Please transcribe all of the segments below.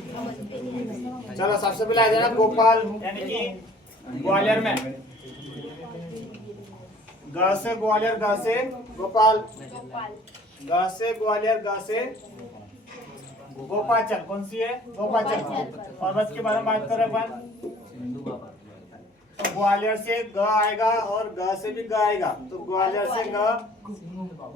चलो सबसे पहले आ जाना गोपाल, यानी कि ग्वालियर में ग से ग्वालियर, ग से गोपाल, ग से ग्वालियर, ग से गोपाचल। कौन सी है? गोपाचल। पर्वत के बारे में बात कर रहे अपन। तो ग्वालियर से ग आएगा और ग से भी ग आएगा, तो ग्वालियर से ग,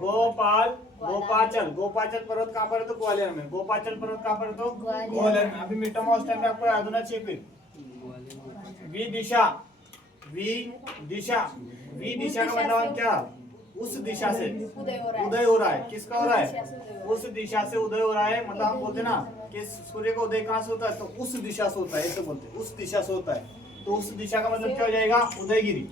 गोपाल, गोपाचल। गोपाचल पर्वत कहाँ पर है? तो ग्वालियर में। गोपाचल पर्वत कहाँ पर है? तो ग्वालियर में। अभी मीटर में उस टाइम पे आपको याद होना चाहिए। फिर विदिशा, विदिशा, विदिशा का मतलब क्या? उस दिशा से उदय हो रहा है। किसका हो रहा है? उस दिशा से उदय हो रहा है। मतलब हम बोलते ना कि सूर्य का उदय कहाँ से होता है? तो उस दिशा से होता है, ऐसे बोलते हैं, उस दिशा से होता है। तो उस दिशा का मतलब क्या हो जाएगा? उदयगिरी।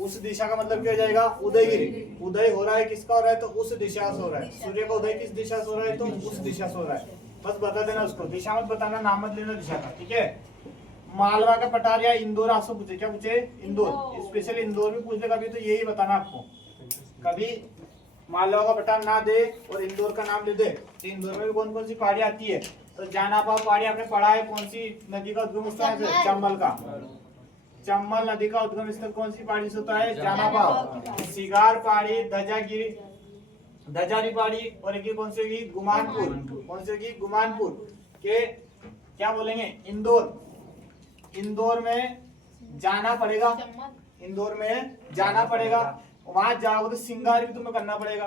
उस दिशा का मतलब क्या हो जाएगा? उदयगिरी। उदय हो रहा है, किसका हो रहा है? तो उस दिशा से हो रहा है। सूर्य का उदय किस दिशा से हो रहा है? तो उस दिशा से हो रहा है। बस बता देना उसको, दिशा मत बताना, नाम मत लेना दिशा का, ठीक है। मालवा का पठार या इंदौर आपसे पूछे, क्या पूछे? इंदौर। स्पेशली इंदौर भी पूछ ले कभी, तो यही बताना आपको। कभी मालवा का पठार ना दे और इंदौर का नाम ले दे, तो इंदौर में भी कौन कौन सी पहाड़ी आती है? तो जानापाव पहाड़ी आपने पढ़ा है। कौन सी नदी का उद्गम स्थल है? चंबल का। चंबल नदी का उद्गम स्थल कौन सी पहाड़ी से होता है? जानापाव। सिगार पहाड़ी, धजागिरी, धजारी पहाड़ी, और एक कौन सी होगी? गुमानपुर। कौन सी होगी? गुमानपुर के क्या बोलेंगे? इंदौर। इंदौर में जाना पड़ेगा, इंदौर में जाना पड़ेगा। वहां जाओगे तो श्रृंगार भी तुम्हें करना पड़ेगा,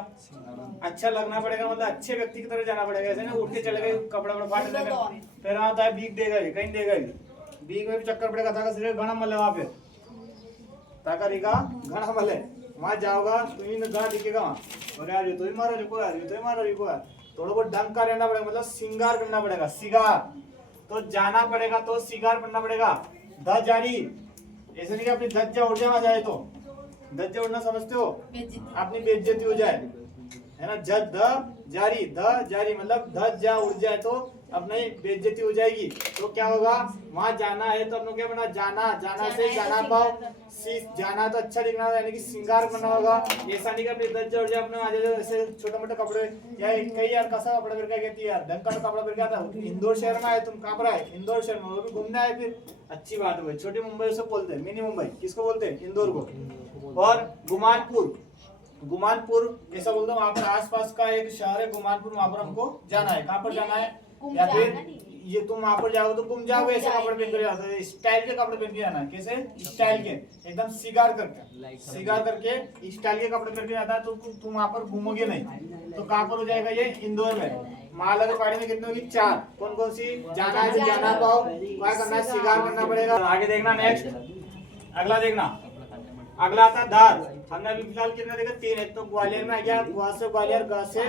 अच्छा लगना पड़ेगा, मतलब अच्छे व्यक्ति की तरह जाना पड़ेगा। ऐसे ना उठ के चले गए कपड़ा वपड़ा फाड़ देगा, फिर वहां होता है बीक देगा भी, कहीं देगा भी, बीक में भी चक्कर पड़ेगा। था सिर्फ घना मल है वहां पे, ताकरिका घना मल है। वहां जाओगा तुम्हें घना दिखेगा वहां, और यार ये तो ही मारो रिको, यार ये तो ही मारो रिको, यार थोड़ा बहुत ढंग का रहना पड़ेगा, मतलब श्रृंगार करना पड़ेगा। सिगार तो जाना पड़ेगा, तो श्रृंगार करना पड़ेगा। धज जारी, ऐसे नहीं कि अपनी धज्जा उड़ जाना जाए, तो धज्जा उड़ना समझते हो? अपनी बेइज्जती हो जाए, है ना। जद ध जारी, ध जारी मतलब धज्जा उड़ जाए तो अपनी बेइज्जती हो जाएगी। तो क्या होगा? वहां जाना है तो अपने क्या बना? जाना, जाना से जाना पाओ, जाना तो अच्छा दिखना, यानी कि श्रृंगार करना होगा। ऐसा नहीं कि अपनी धज्जा उड़ जाए, अपने आ जाए ऐसे छोटे मोटे कपड़े, या कई यार कैसा कपड़ा फिर क्या कहती है यार, ढंग का कपड़ा फिर क्या था। इंदौर शहर में आए तुम, कहाँ पर आए? इंदौर शहर में, वो भी घूमने आए, फिर अच्छी बात है भाई। छोटी मुंबई से बोलते हैं, मिनी मुंबई किसको बोलते हैं? इंदौर को। और गुमानपुर, गुमानपुर ऐसा बोलते हैं, वहां पर आसपास का एक शहर है गुमानपुर, वहां पर हमको जाना है। कहाँ पर जाना है? या फिर ये तुम वहां पर जाओगे तो गुम जाओगे, ऐसे कपड़े पहन कर जाते हैं, स्टाइल के कपड़े पहन के जाना है। कैसे? स्टाइल के, एकदम सिगार करके, सिगार करके स्टाइल के कपड़े पहन के जाता है, तो तुम वहां पर घूमोगे नहीं। तो कहाँ पर हो जाएगा ये? इंदौर में। मालवा की पहाड़ी में कितनी होगी? 4। कौन कौन सी? जाना है तो जाना पाओ, क्या करना है? सिगार करना पड़ेगा। आगे देखना, नेक्स्ट अगला देखना, अगला आता है धार। हमने अभी फिलहाल कितने देखा? 3 है। तो ग्वालियर में आ गया, ग से ग्वालियर, ग से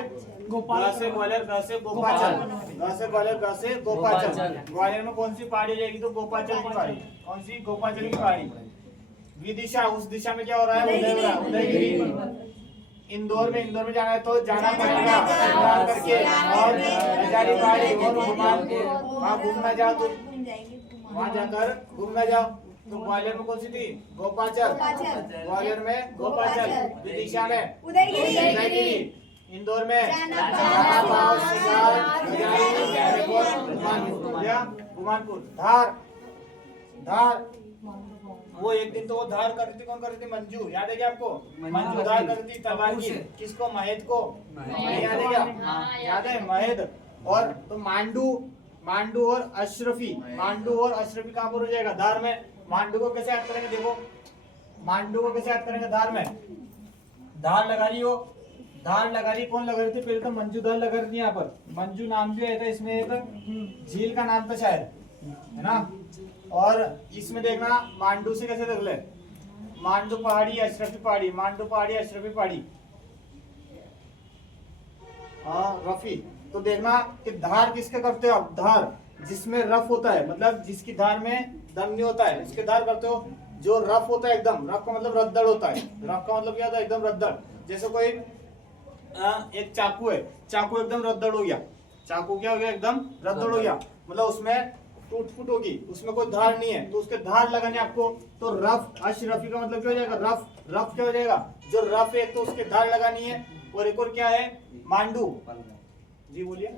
गोपाल, ग से ग्वालियर, ग से गोपाचल, ग से ग्वालियर, ग से गोपाचल। ग्वालियर में कौन सी पहाड़ी जाएगी? तो गोपाचल की पहाड़ी। कौन सी? गोपाचल की पहाड़ी। विदिशा, उस दिशा में क्या हो रहा है? उदय हो रहा है, उदयगिरी। इंदौर में, इंदौर में जाना है तो जाना पड़ेगा श्रृंगार करके, और हजारी पहाड़ी और गुमानपुर, वहाँ घूमना जाओ तो वहाँ जाकर घूमना जाओ। तो ग्वालियर में कौन सी थी? गोपाचल। ग्वालियर में गोपाचल, विदिशा में उदयगिरी, इंदौर में जानापाव, सिगार, हजारी, गुमानपुर। धार, धार वो एक दिन तो वो धार कर रही थी, कौन कर रही थी? मंजू, याद है क्या आपको? मंजू धार कर रही थी तलवार की, किसको? महेद को। याद है क्या? याद है, महेद। और तो मांडू, मांडू और अशरफी, मांडू और अशरफी कहाँ पर हो जाएगा? धार में। मांडू को कैसे याद करेंगे? देखो मांडू को कैसे याद करेंगे? धार में धार लगा रही हो, धार लगा रही, कौन लगा रही थी? पहले तो मंजू धार लगा रही थी। यहाँ पर मंजू नाम भी आया था, इसमें एक झील का नाम था शायद, है ना। और इसमें देखना मांडू से कैसे देख ले, मांडू पहाड़ी, अशरफी पहाड़ी, मांडू पहाड़ी, अशरफी पहाड़ी, हाँ रफी। तो देखना कि धार किसके करते हो आप? धार जिसमें रफ होता है, मतलब जिसकी धार में दम नहीं होता है, उसके धार करते हो। जो रफ होता है एकदम, रफ का मतलब रद्दड़ होता है। रफ का मतलब क्या होता है? एकदम रद्दड़। जैसे कोई एक चाकू है, चाकू एकदम रद्दड़ हो गया, चाकू क्या हो गया? एकदम रद्दड़ हो गया, मतलब उसमें टूट फूट होगी, उसमें कोई धार नहीं है, तो उसके धार लगाने आपको। तो रफ, अशरफी का मतलब क्या हो जाएगा? रफ। रफ क्या हो जाएगा? जो रफ है तो उसके धार लगानी है। और एक और क्या है? मांडू। जी बोलिए।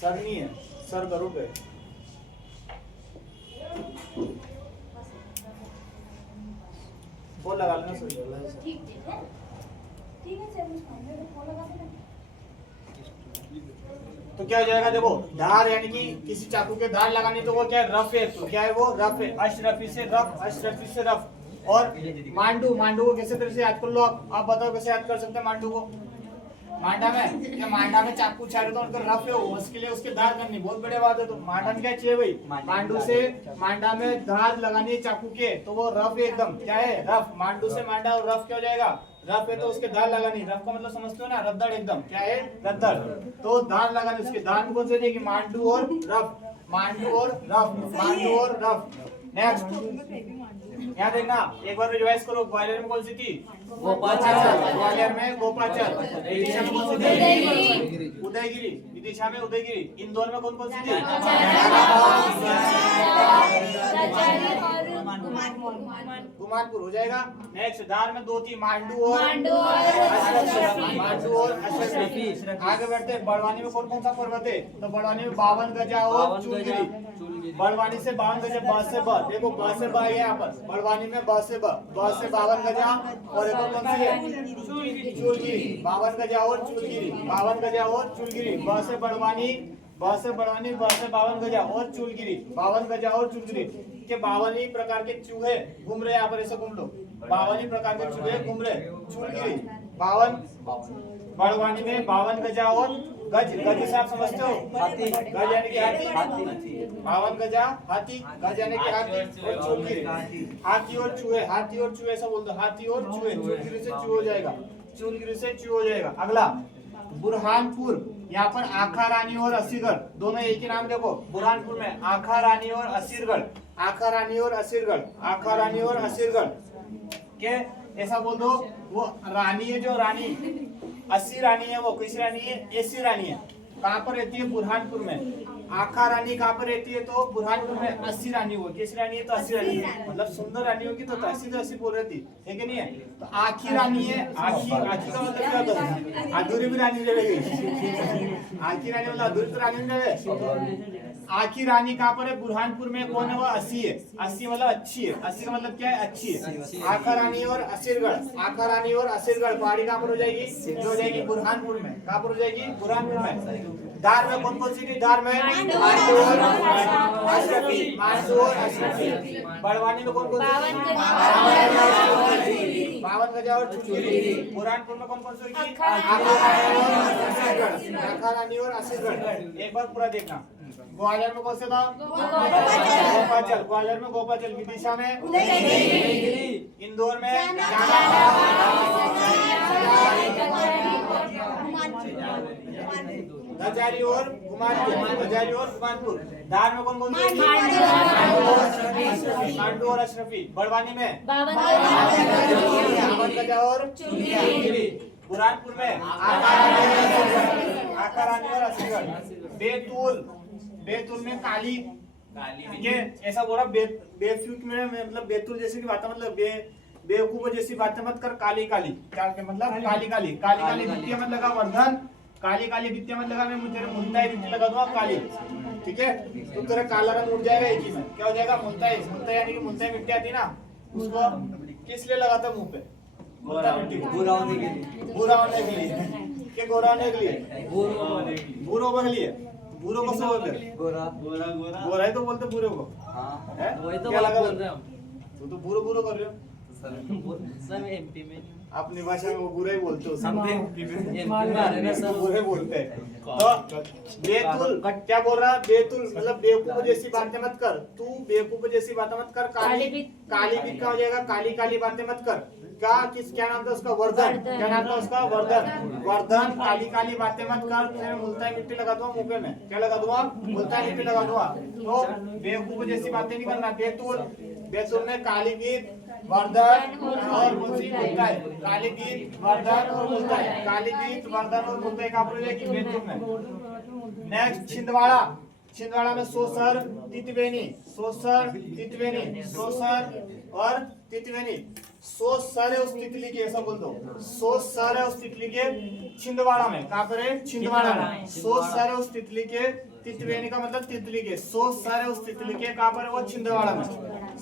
सर नहीं है, सर गरुड़ है। वो लगा लेना सर। ठीक है सर, फोन लगा देना। तो क्या हो जाएगा, देखो धार यानी कि किसी चाकू के धार लगानी तो वो क्या है, रफ है। तो क्या है वो, रफ है। अशरफी से रफ, अशरफी से रफ। और मांडू, मांडू को कैसे तरह से याद कर लो आप बताओ कैसे याद कर सकते हैं मांडू को। मांडा में, या मांडा में चाकू चाहे तो उनका रफ है, उसके लिए उसके धार करनी बहुत बड़ी बात है। तो मांडा में क्या चाहिए भाई, मांडू से मांडा में धार लगानी है चाकू के, तो वो रफ है एकदम। क्या है, रफ। मांडू से मांडा और रफ क्या हो जाएगा, रफ है तो उसके धार लगानी। रफ का मतलब समझते हो ना, रद्दड़ एकदम। क्या है, रद्दड़। तो धार लगानी, उसके धार में कौन से देगी, मांडू और रफ, मांडू और रफ, मांडू और रफ। नेक्स्ट यहाँ देखना, एक बार रिवाइज करो। ग्वालियर में कौन सी थी, गोपाचल। ग्वालियर में गोपाचल। विदिशा में कौन सी थी, उदयगिरी। विदिशा में उदयगिरी। इंदौर में कौन कौन सी थी, गुमानपुर हो जाएगा। नेक्स्ट धार में दो थी, मांडू और अशरफी। आगे बढ़ते, बड़वानी में कौन कौन सा पर्वत है, तो बड़वानी में 52 गजा और चूलगिरी। बड़वानी से 52 गजा, ब से ब, देखो ब से ब है यहाँ पर। बड़वानी में ब से 52 गजा और एक और कौन सी है, चूलगिरी। 52 गजा और चूलगिरी, 52 गजा और चूलगिरी। ब से बड़वानी, ब से बड़वानी, ब से 52 गजा और चूलगिरी, 52 गजा और चूलगिरी के 52 ही प्रकार के चूहे घूम रहे। यहाँ पर ऐसे घूम लो, 52 ही प्रकार के चूहे घूम रहे। चूलगिरी 52, बड़वानी में 52 गजा और गज। गज से आप समझते हो, हाथी। गज यानी कि हाथी। 52 गजा हाथी, गज यानी कि हाथी। और चूलगिरी हाथी और चूहे, हाथी और चूहे ऐसा बोल दो, हाथी और चूहे। चूलगिरी से चू हो जाएगा, चूलगिरी से चू हो जाएगा। अगला बुरहानपुर, यहाँ पर आखा रानी और असीरगढ़ दोनों एक ही नाम। देखो बुरहानपुर में आखा रानी और असीरगढ़, आखा रानी और असीरगढ़, आखा रानी और असीरगढ़ के ऐसा बोल दो। वो रानी है, जो रानी अस्सी रानी है, वो किस रानी है, ऐसी रानी है। कहाँ पर रहती है, बुरहानपुर में। आखा रानी कहाँ पर रहती है, तो बुरहानपुर में। अस्सी रानी होगी, कैसी रानी है, तो अस्सी रानी है। मतलब सुंदर रानी होगी तो अस्सी बोल रही थी, है कि नहीं है। तो आखी रानी है, आखी, आखी का मतलब क्या होता है, अधूरी भी रानी रहेगी। आखी रानी मतलब अधूरी तो रानी नहीं रहे। आखी रानी कहाँ पर है, बुरहानपुर में। कौन है वो, अस्सी है। अस्सी मतलब अच्छी है, अस्सी का मतलब क्या है, अच्छी है। आखा रानी और असीरगढ़, आखा रानी और असीरगढ़ पहाड़ी कहाँ पर हो जाएगी, जो हो जाएगी बुरहानपुर में। कहाँ पर हो जाएगी, बुरहानपुर में। धार में कौन कौन सी थी, धार में मांडू और अशरफी, मांडू और अशरफी। बड़वानी में कौन कौन सी, 52 गजा और चूलगिरी। बुरहानपुर में कौन कौन सी होगी, आखा रानी और असीरगढ़। एक बार पूरा देखना। ग्वालियर में कौन से था, गोपाचल। ग्वालियर में गोपाचल। विदिशा में उदयगिरी। इंदौर में गजारी और गुमानपुर, गजारी और गुमानपुर। धार में कौन कौन सी, मांडू और अशरफी। बड़वानी में 52 गजा और चूलगिरी। बुरहानपुर में आखा रानी और असीरगढ़। बेतुल, बेतुल में काली, ठीक है। ऐसा बोला बेवकूफ में, मतलब बेतुल जैसे की बात, मतलब बेवकूफ जैसी बातें मत कर। काली काली क्या मतलब, काली काली, काली काली वित्तीय मत लगा वर्धन, काली काली वित्तीय मत लगा। मैं मुझे मुल्ताई वित्तीय लगा दूंगा काली, ठीक है। तो तेरा काला रंग उड़ जाएगा एक ही में। क्या हो जाएगा, मुल्ताई। मुल्ताई यानी कि मुल्ताई मिट्टी आती ना, उसको किस लिए लगाता मुंह पे, मुल्ताई मिट्टी को बुरा होने के लिए, बुरा होने के लिए, क्या गोरा होने के लिए, बुरो के लिए। बुरो को सब बोलते हैं, गोरा गोरा ही तो बोलते बुरे को। हाँ है? वही तो क्या बात लगा बोल रहे हैं हम। तो बुरो बुरो कर रहे हो। सर एमपी में, अपनी भाषा में वो बुरा ही बोलते हो, हम तो एमपी में आ रहे हैं सब सर। बुरे बोलते हैं। तो बेतुल क्या बोल रहा है, बेतुल मतलब बेवकूफ जैसी बातें मत कर। तू बेवकूफ जैसी बातें मत कर। काली बीत का हो जाएगा, काली काली बातें मत कर। क्या नाम था उसका, वर्धन। क्या नाम था उसका, वर्धन। वर्धन काली काली बातें मत कर। मैं मुल्ताई मिट्टी लगा दूंगा मुंह पे, में क्या लगा दूंगा, मुल्ताई मिट्टी लगा दूंगा। तो बेवकूफ जैसी बातें नहीं करना। बेतुल, बेतुल में काली गीत, वर्धन और मुल्ताई। काली गीत, वर्धन और मुल्ताई। काली गीत, वर्धन और मुल्ताई का प्रोजेक्ट बेतुल में। नेक्स्ट छिंदवाड़ा, छिंदवाड़ा में सोसर, तितवेनी, सोसर, तितवेनी, सोसर और तितवेनी। सोच सर है उस तितली के, ऐसा बोल दो। सोच सर है उस तितली के छिंदवाड़ा में। कहाँ पर है, छिंदवाड़ा में। सोच सर है उस तितली के तितवेणी का मतलब तितली के। सोच सारे उस तितली के कहाँ पर है वो छिंदवाड़ा में।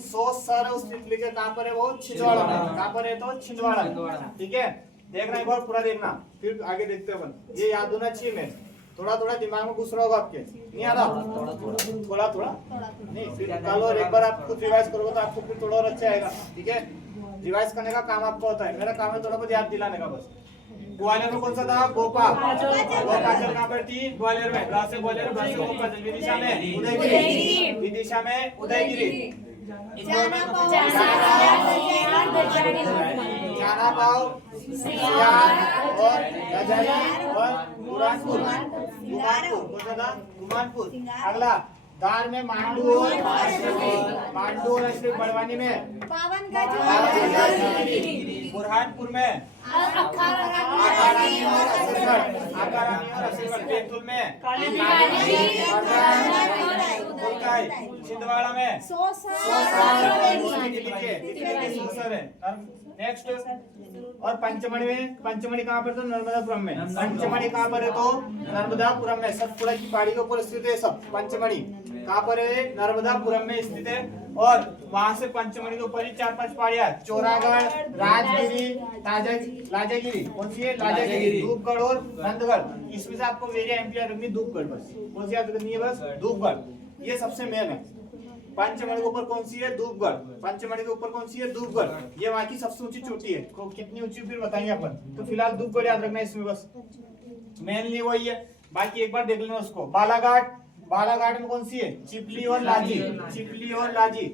सोच सारे उस तितली के कहाँ पर है वो छिंदवाड़ा में। कहाँ पर है तो छिंदवाड़ा में। ठीक है, देखना एक बार पूरा देखना, फिर आगे देखते हैं अपन। ये याद होना चाहिए मैं, थोड़ा थोड़ा दिमाग में घुस रहा होगा आपके, नहीं आ रहा? थोड़ा थोड़ा नहीं, फिर कल और एक बार आप खुद रिवाइज करोगे तो आपको फिर थोड़ा और अच्छा आएगा। ठीक है, रिवाइज करने का काम आपका होता है, मेरा काम है थोड़ा बहुत याद दिलाने का बस। ग्वालियर में कौन सा था? गोपा। गोपाचल कहाँ पर थी? ग्वालियर में। कहाँ से ग्वालियर? बस से गोपाचल। विदिशा में उदयगिरी। विदिशा में उदयगिरी। जाना पाव, सियार और रजाई और गुमानपुर। गुमानपुर कौन सा था? गुमानपुर। अगला दार में मांडू और अशरफ। बड़वानी में बुरहानपुर में आकारानी और असरगढ़। बैतूल में छिंदवाड़ा में नेक्स्ट। और पंचमढ़ी कहाँ पर? तो नर्मदापुरम में। पंचमढ़ी कहाँ पर है? तो नर्मदापुरम में। सतपुड़ा की पहाड़ी के ऊपर स्थित है सब। पंचमढ़ी कहाँ पर है? नर्मदापुरम में स्थित है। और वहां से पंचमढ़ी के ऊपर ही 4-5 पहाड़ियां, चौरागढ़, राजगिरी, लाजागिरी। कौन सी है? लाजागिरी, धूपगढ़ और नंदगढ़। इसमें से आपको वेरिया एमपी याद रखनी, धूपगढ़ बस। कौन सी याद रखनी है? बस धूपगढ़। ये सबसे मेन है। पंचमढ़ी के ऊपर कौन सी है? धूपगढ़। पंचमढ़ी के ऊपर कौन सी है? धूपगढ़। ये वहाँ की सबसे ऊंची चोटी है। कितनी ऊंची फिर बताएंगे अपन, तो फिलहाल धूपगढ़ याद रखना है इसमें बस, मेनली वही है। बाकी एक बार देख लेना उसको। बालाघाट। बालाघाट में कौन सी है? चिपली और लाजी। चिपली और लाजी।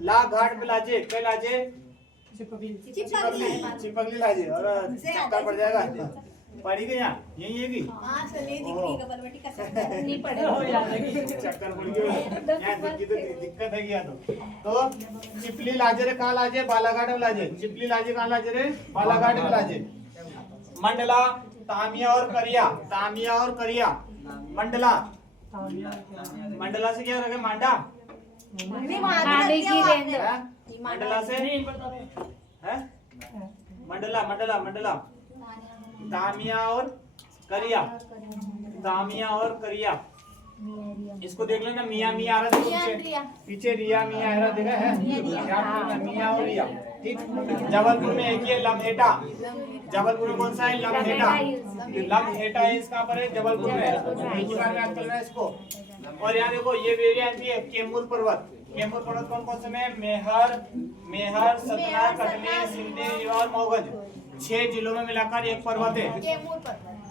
ला घाट पे लाजे, पे लाजे चिपकली लाजे। और चक्कर पड़ जाएगा। पड़ी गई यहाँ, यही है कि चक्कर पड़ गया, दिक्कत है क्या? तो चिपली लाजे रे कहाँ लाजे? बालाघाट में लाजे। चिपली लाजे कहाँ लाजे रे? बालाघाट में लाजे। मंडला, तामिया और करिया। तामिया और करिया। मंडला, मंडला से क्या रखे? मांडा। मंडला से है? मंडला तामिया और करिया। तामिया और करिया, इसको देख लेना। मियाँ आ रहा है पीछे, रिया मियाँ आ रहा देखा है? मियाँ और रिया। ठीक। जबलपुर में एक ही है लम्हेटा। जबलपुर में कौन सा है? लम्हेटा। लम्हेटा है इसका पर है जबलपुर में। एक ही बार में याद करना है इसको। और यहाँ देखो ये वेरिया भी है कैमूर पर्वत। कैमूर पर्वत कौन से में? मेहर, सतना, कटनी, सिंधी, रीवा और मऊगंज। 6 जिलों में मिलाकर एक पर्वत है।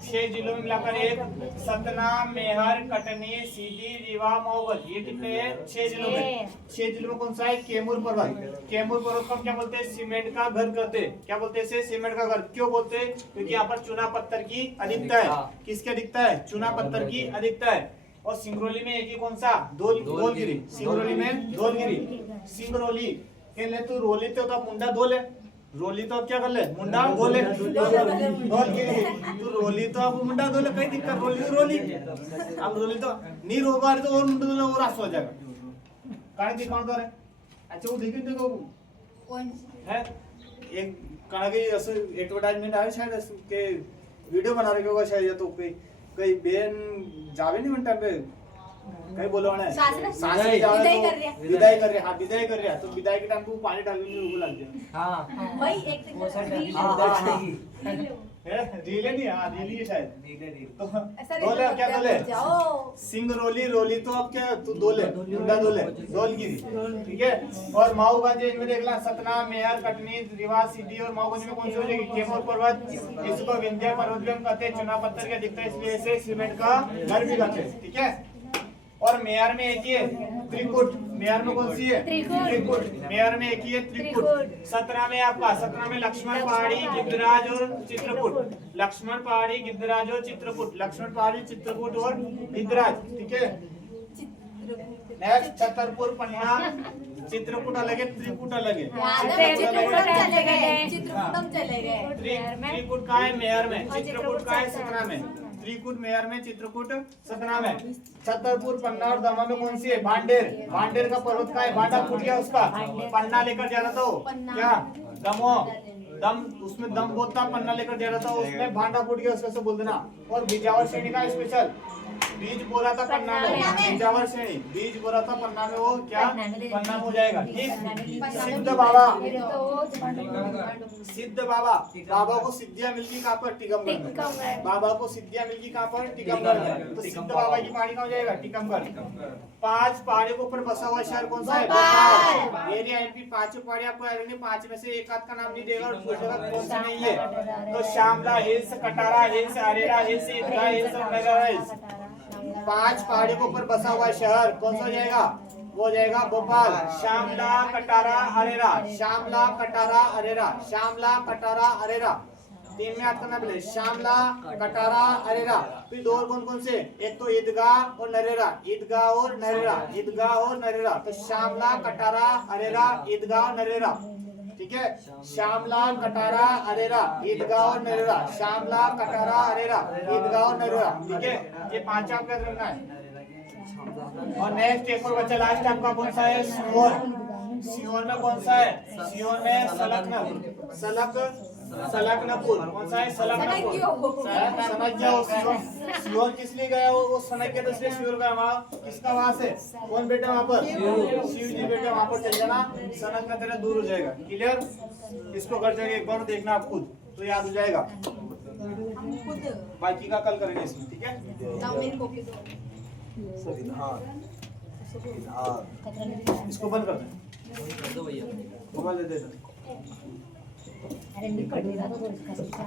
6 जिलों में मिलाकर एक। सतना, मेहर, कटनी, सीधी, रीवा, मऊगंज। ये कितने हैं? 6 जिलों में। 6 जिलों में कौन सा है? कैमूर पर्वत। कैमूर पर्वत को क्या बोलते हैं? सीमेंट का घर कहते हैं। क्या बोलते हैं इसे? सीमेंट का घर। क्यों बोलते हैं? क्योंकि यहाँ पर चूना पत्थर की अधिकता है। किसकी अधिकता है? चूना पत्थर की अधिकता है। और सिंगरौली में एक ही कौन सा? धौलगिरी। सिंगरौली में धौलगिरी। सिंगरौली के ले तू रोली तो मुंडा धो ले। रोली तो अब क्या कर ले? मुंडा धो ले। धौलगिरी तू रोली तो अब मुंडा धो ले, कहीं दिक्कत? रोली अब रोली तो नहीं रोगा तो और मुंडा धो ले और आस हो जाएगा। काहे दिखाऊं तो रे? अच्छा वो देखिए देखो कौन है एक कागे ऐसे एडवर्टाइजमेंट आया शायद के वीडियो बना रहे होगा शायद, या तो कई बेन जावे नहीं घंटा पे कहीं बोलो ना सासरे जावे तो विदाई कर रहे। हाँ विदाई कर रहे हैं तो विदाई के टाइम पे पानी डालने में रुको लग जाए। हाँ भाई एक रीले नहीं। हाँ रीली है शायद। तो दोले क्या दोले? सिंगरौली रोली तो अब क्या तू दोले मुंडा दोले धौलगिरी। ठीक है। और मऊगंज इनमें देख ला सतना, मेहर, कटनी, रीवा, सीधी और मऊगंज में कौन सी हो जाएगी? कैमूर पर्वत। इसको विंध्य पर्वत भी हम कहते हैं। चूना पत्थर की अधिकता इसलिए इसे सीमेंट का घर भी कहते हैं। ठीक है। और मेयर में एक ही है त्रिकुट। मेयर में कौन सी है? त्रिकुट। मेयर में एक ही है त्रिकुट। सतना में आपका सतना में लक्ष्मण पहाड़ी, गिद्धराज और चित्रकूट। लक्ष्मण पहाड़ी, गिद्धराज और चित्रकूट। लक्ष्मण पहाड़ी, चित्रकूट और गिद्धराज। ठीक है। नेक्स्ट छतरपुर, पन्ना। चित्रकूट अलग है, त्रिकुट अलग है। त्रिकुट का है मेयर में, चित्रकूट का है सतना में। त्रिकुट मेयर में, चित्रकूट सतना में। छतरपुर, पन्ना और दमा में कौन सी है? भांडेर। भांडेर का पर्वत का है? भांडा फूट गया उसका। पन्ना लेकर जा रहा था क्या? दमो दम उसमें दम बहुत था, पन्ना लेकर जा रहा था उसमें भांडा फूट गया उसका से बोल देना। और बिजावर श्रेणी का स्पेशल बीज बोला था पन्ना में, बीजावर श्रेणी, बीज बोला था पन्ना में, वो क्या पन्ना में हो जाएगा। ठीक, सिद्ध बाबा, सिद्ध बाबा, बाबा को सिद्धियां मिलती कहाँ पर? टीकमगढ़ में। बाबा को सिद्धियां मिलती कहाँ पर? टीकमगढ़ में। तो सिद्ध बाबा की पहाड़ी कहाँ हो जाएगा? टीकमगढ़। 5 पहाड़ियों के ऊपर बसा हुआ शहर कौन सा है? भोपाल। एरिया एमपी 5 पहाड़ी आपको याद रखनी, 5 में से एक आध का नाम नहीं देगा और पूछेगा कौन सा नहीं है। तो Shyamla hills, Katara hills, Arera hills, Idgah hills और नरेला हिल्स। 5 पहाड़ियों के ऊपर बसा हुआ शहर कौन सा हो जाएगा? वो हो जाएगा भोपाल। श्यामला, कटारा, अरेरा, श्यामला, कटारा, अरेरा, श्यामला, कटारा, अरेरा। 3 में याद करना पहले, श्यामला, कटारा, अरेरा। फिर 2 और कौन कौन से? एक तो ईदगाह और नरेरा, ईदगाह और नरेरा, ईदगाह और नरेरा। तो श्यामला, कटारा, अरेरा, ईदगाह और नरेरा। ठीक है, श्यामला, कटारा, अरेरा, ईदगाह और नरेरा, श्यामला, कटारा, अरेरा, ईदगाह और नरेरा। ठीक है, ये 5 आपको याद रखना है। और नेक्स्ट एक और बच्चा लास्ट आपका कौन सा है? सीहोर। सीहोर में कौन सा है? सीहोर में सलकनपुर, सलकनपुर। कौन सा है? सलकनपुर। सीहोर किस लिए गया? वो सनक के दूसरे सीहोर गया। वहाँ किसका वास है? कौन बेटा वहाँ पर? शिव जी बेटा। वहाँ पर चल जाना, सनक का तेरा दूर हो जाएगा। क्लियर? इसको घर जाके एक बार देखना आप खुद, तो याद हो जाएगा। बाकी का कल करेंगे इसमें। ठीक है, इसको बंद कर दे, कर दो भैया। मोबाइल दे दे। अरे निकल गया तो उसका